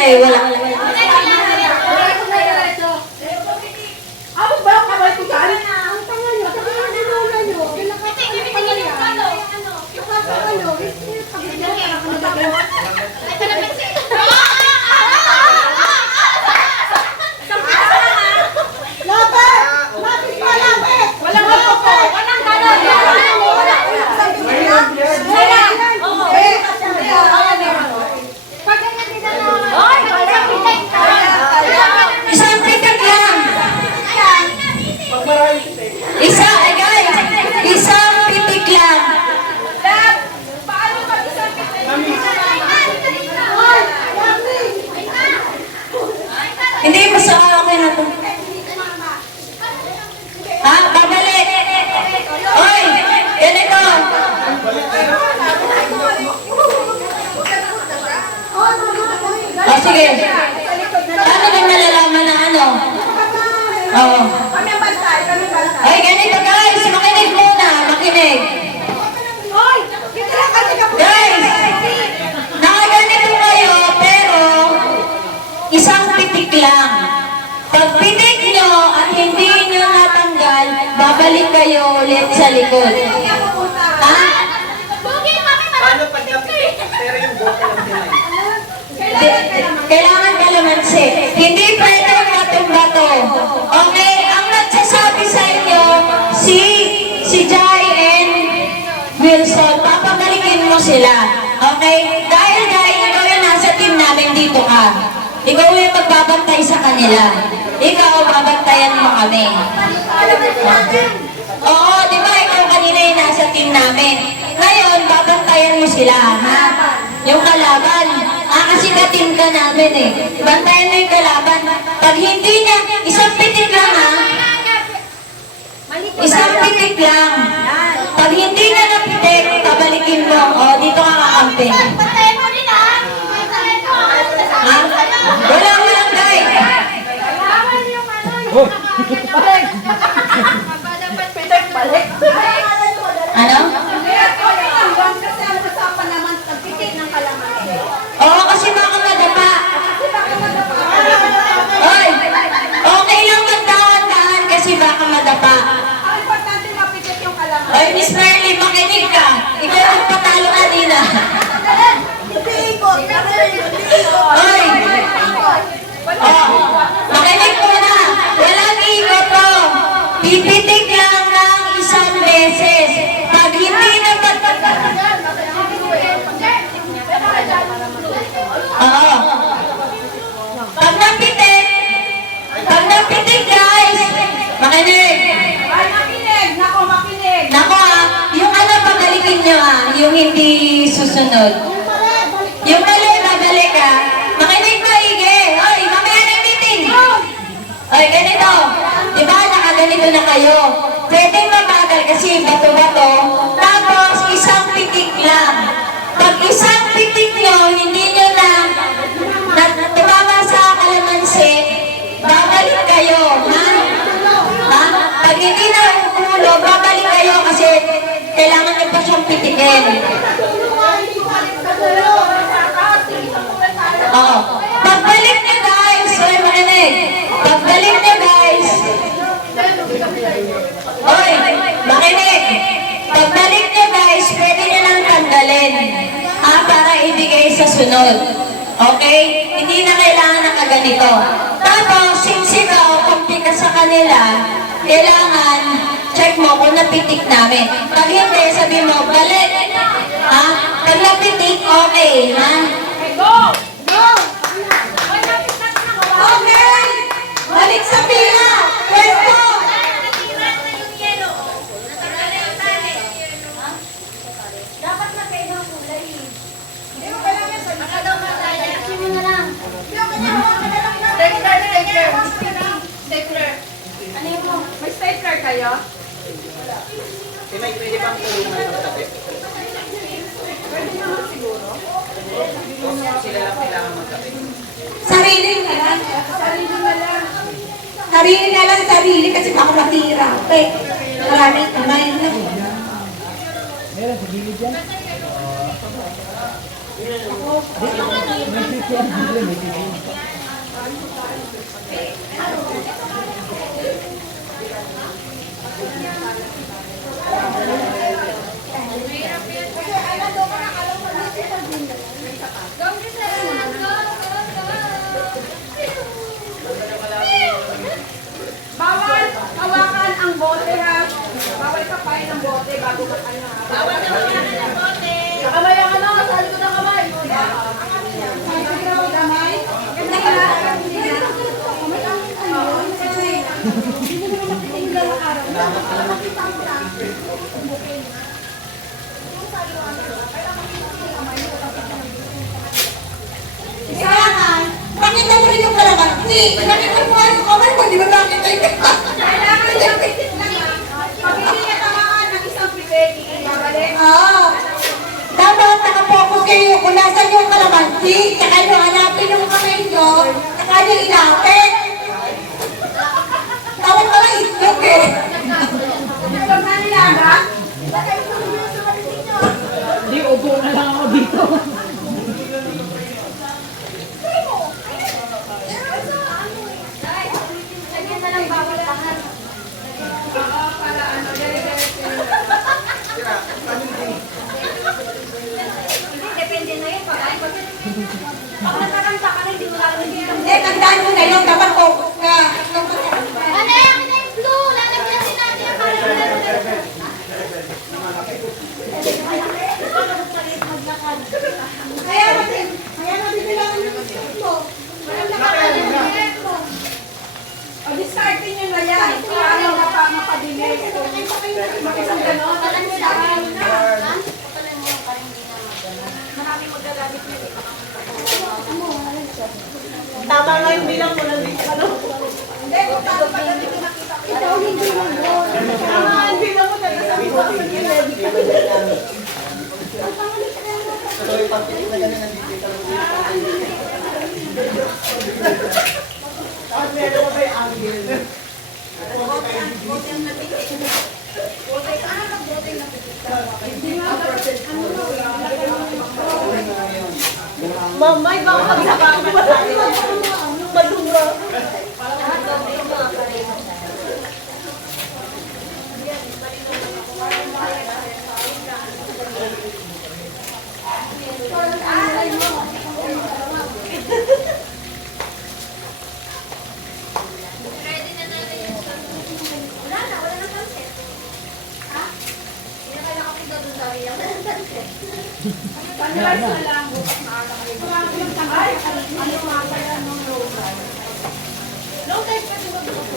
eh, wala. Isang pitik lang. Isang pitik lang. Hindi, masama ako na ito. Ha? Babalik. Oy, ganito. O, sige. Paano nang nalalaman na ano? Oo. Ay, ganito guys. Makinig muna. Makinig. Guys, nakaganito kayo, pero isang pitik lang. Pag pitik nyo at hindi nyo natanggal, babalik kayo ulit sa likod. Ha? Paano pag napit? Pero yung bote lang din ay. Kailangan kalamansi. Hindi pwede bato-bato. Okay? Ang nagsasabi sa inyo, si Jai and Wilson, papabalikin mo sila. Okay? Dahil ikaw yung nasa team namin, dito ka. Ikaw yung magbabantay sa kanila. Ikaw, babantayan mo kami. Oo, di ba ikaw kanina yung nasa team namin? Ngayon, babantayan mo sila, ha? Yung kalaban. Kasi ka-team ka namin eh. Bantayan mo yung kalaban. Pag hindi niya, isang pitik lang ha? Isang pitik lang. Pag hindi niya napitik, pabalikin mo. O, dito ka kakampi. Ha? Walang barangay. Ano? Oo, kasi baka madapa. Oy, okay lang magdahan-dahan kasi baka madapa. Oy, Miss Merly, makinig ka. Ikaw ang patalo kanina. Oy, makinig mo na. Walang ikot to. Pipitik lang ng isang beses. Pag hindi na oo. Pag napitik guys, makinig. Nako yung ano pabalikin nyo yung hindi susunod. Yung mali, babalik makinig maigi. Oy, mamaya na yung meeting. Oy, ganito. Diba, nakaganito na kayo. Pwedeng mabagal kasi bato-bato. Tapos, isang pitik lang. Pag isang pitik nyo, hindi nyo na tumama sa kalamansi, babalik kayo, ha? Ha? Pag hindi na ulo, babalik kayo kasi kailangan nyo pa siyang pitikin. Oo. Pagbalik nyo guys, oy makinig. Pagbalik nyo guys. Oy, makinig. Pagbalik nyo guys, pwede nyo lang tanggalin. Para ibigay sa sunod. Okay? Hindi na kailangan nakaganito. Tapos, since ikaw, kumpi ka sa kanila, kailangan check mo kung napitik namin. Pag hindi, sabi mo, balik. Ha? Pag napitik, okay. Ha? Go! Go! Okay! Balik sa pila! Pwesto! Dapat na kayo ng kulay. Hindi mo kailangan yan. Baka daw mataya. Kasi mo na lang. Stapler. Ano yun mo? May stapler kayo? May pwede bang tulungan ng tabi? Pwede naman siguro. Sila lang kailangan magtabi. Sarili na lang. Sarili na lang. Sarili na lang, sarili kasi baka matira. Maraming kamay na. Meron sa gilid yan? Bawal hawakan ang bote ha. Bawal kapain ang bote bago makain ha. Bawal hawakan ang bote. Kamay ang ano, sa likod ng kamay. Kamay. Kaya nga, pakita mo rin yung kalamansi. Nakita mo nga yung kamay mo, di ba nakita yung Kailangan yung pitit lang ha. Pag hindi niya tamaan ng isang pipeti, babalik. Dapat nakapokus kayo kung nasan yung kalamansi. Saka nyo hanapin yung kamay nyo. Saka nyo ilapit. Tawag ka lang itlog eh. Pag nanilaga, Di, upo na lang ako dito. Lagyan na lang bawal lahat. para ano, dire-diretso. Depende na yun. Pag nakakanta ka na, hindi mo lalaman dito. Hindi, tandaan mo na yun. Dapat focus ka. Ano yung blue? Lalagyan din natin ang parang Kaya natin kailangan yung itlog mo. O, discardin nyo na yan. Para mapadinig. Makisang gano'n. Tama nga yung bilang mo lang dito. Ano? Hindi, kung tama pa lang dito nakita ko. Ito hindi mo doon. Tama nga yung bilang mo na sabi ko sa ready ka. Mamay, baka magsabahan mo tayo. Madura. Panliwas na lang, bukas maaga kayo. Ay, ano mga kaya nung low time? Low time kasi mag-low.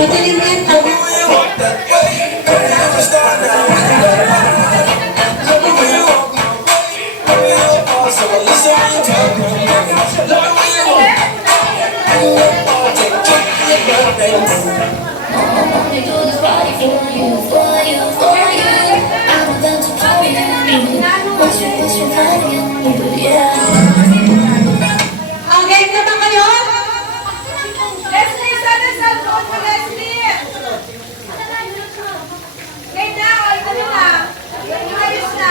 Madaling yan. Ang game na ba kayo? Leslie, sana sa phone mo, Leslie! Ngayon na, ano na? Ayos na.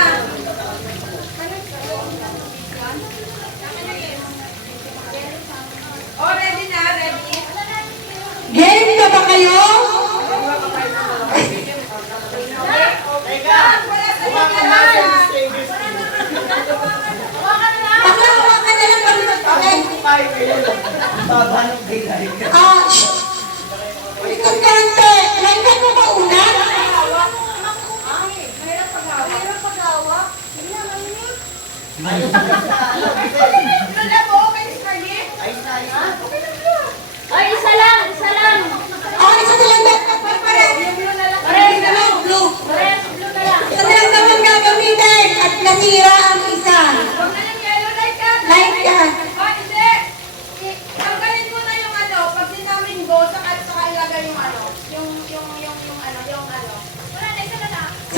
Oh, ready na, ready? Game na ba kayo? Wala sa mga Paglahawakan na lang kami ng kamay. Shh! Ikot ka ante. Langgan mo ba una? Ay, isa lang, isa lang. Isa na lang dapat. Yung na lang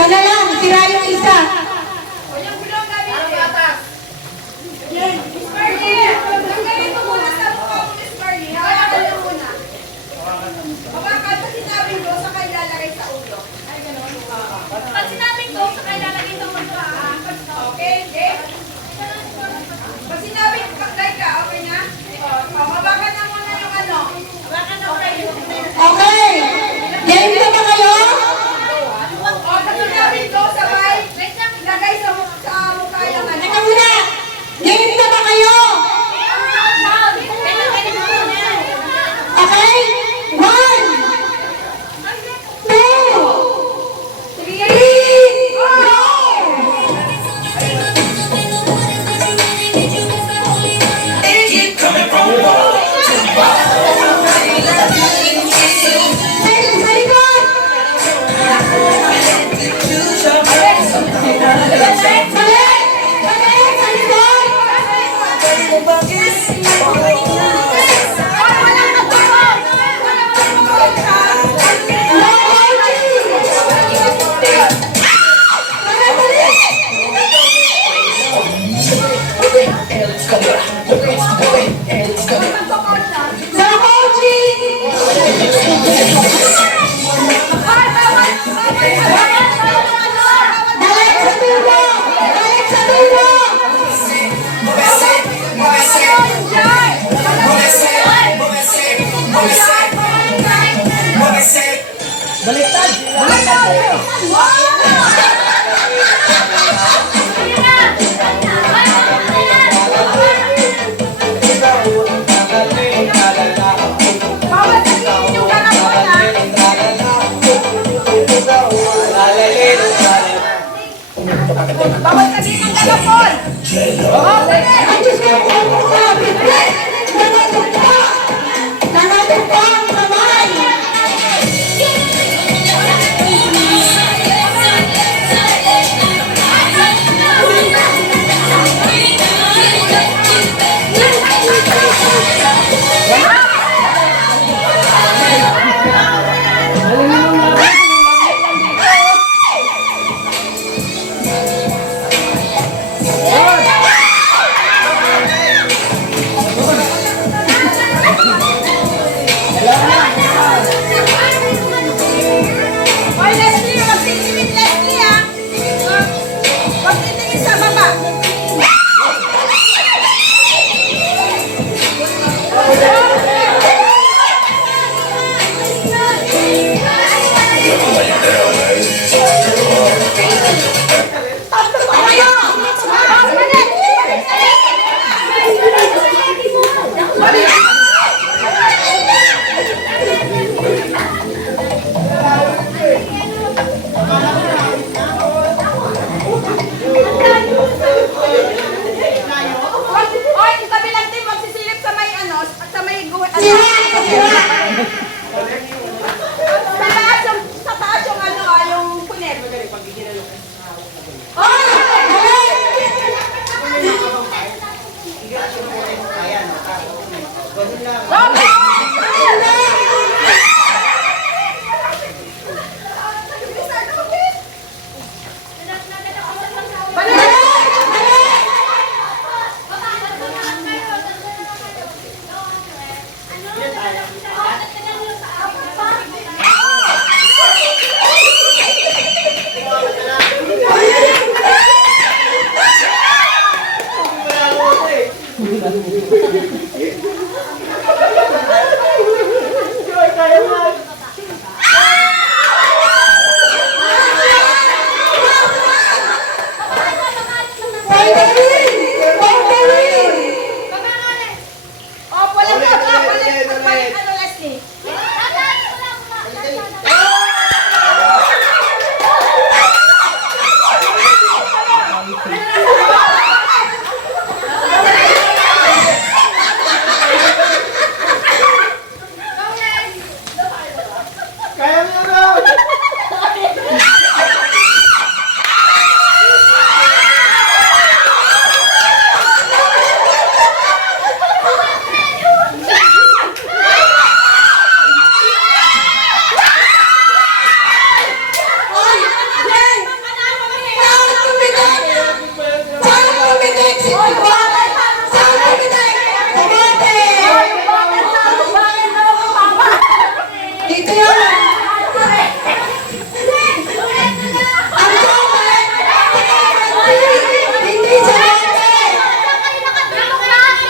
Sana lang, sira yung isa. O yung gulong namin. Para patas. Yan. Miss Marnie, tanggalin mo muna sa mukha mo, Miss Marnie. Hawakan mo muna. Hawakan mo sinabing ko sa kanya lalagay sa ulo. Ay, gano'n. Pag sinabing go, sa kanya lalagay sa ulo. Okay, okay. Pag sinabing paglay ka, okay na? Hawakan na muna yung ano. Hawakan na muna yung Okay. Game na ba kayo? O, pag sinabing go, sabay. Lagay sa mukha yung ano. Teka muna. Game na ba kayo? Okay? 1, 2, 3, go! Sa likod! Balik! Balik! Sa likod! Sa Koji! Balik sa tubo! Balik sa tubo! Bawal sabihin yung garapon, ha? Bawal sabihin yung garapon. Ay, Diyos ko! Biblik! Nanatugpa! Nanatugpa ang kamay! Hoy, Leslie, huwag titingin, Leslie, ha? Huwag titingin sa baba. Hoy, yung kabilang team, magsisilip sa may ano, sa may guhit. Sira! Sira! Sa taas yung ano, yung punet. Oh! Balik! Finally! Finally! Oh, wala na. Balik, ano, Leslie? Ay! Yan! Kaya nga. Ang joker! Hindi siya joker!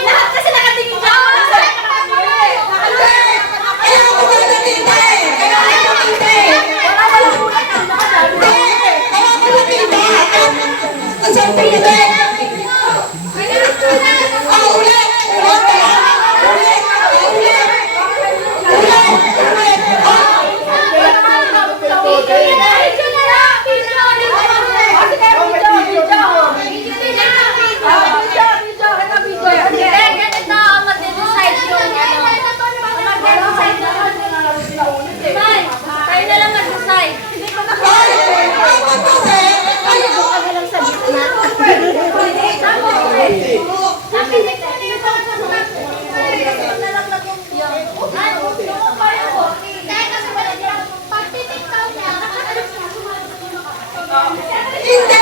Lahat kasi nakatingin ka. Hindi! Kaya ako nga nakita eh! Kaya ako nakita eh! Hindi! Kaya ako nakita! Ang sabi niya ba? Ah, ulit! Ulit! Ulit! Ulit! Ulit! Ah! Kayo na lang mag-decide. Ay! Bakit kasi? Ayaw! Hindi!